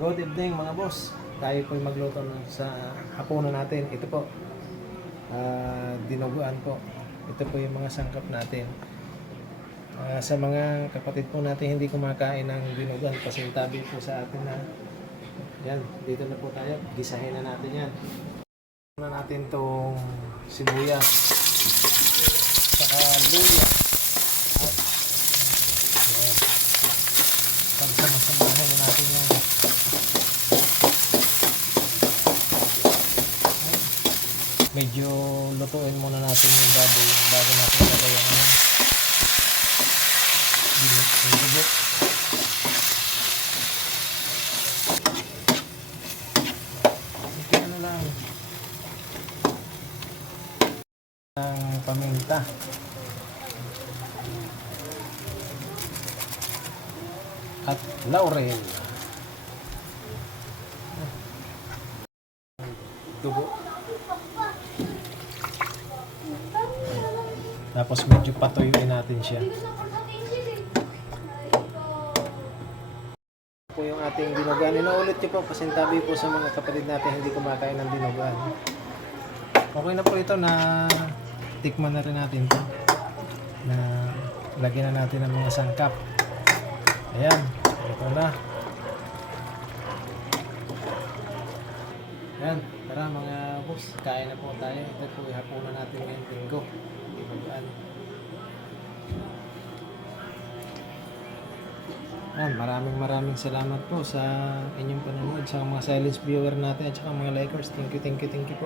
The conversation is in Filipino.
Good evening mga boss. Tayo po magluto ng sa hapunan natin. Ito po, ah, dinuguan po. Ito po yung mga sangkap natin. Ah, sa mga kapatid po natin hindi kumakain ng dinuguan, pasintabi po sa atin na yan, dito na po tayo. Gisahin na natin yan. na natin tong sibuyas. Saka luya. At yan. Pagsama-samahan na natin yan. Medyo lutuin muna natin yung baboy bago natin lagay ang ano. Ginit ano lang. Ang paminta. At laurel. Dugo. Tapos medyo patuyuin natin siya. po yung ating dinugan. Inuulit ko po, pasintabi po sa mga kapatid natin hindi kumakain ng dinugan. Okay na po ito na tikman na rin natin to. Na lagyan na natin ng mga sangkap. Ayan, ito na. Ayan, tara mga boss, kain na po tayo. Ito po yung hapunan natin ngayong linggo. Ayan, maraming maraming salamat po sa inyong panonood sa mga silence viewer natin at saka mga likers. Thank you, thank you, thank you po.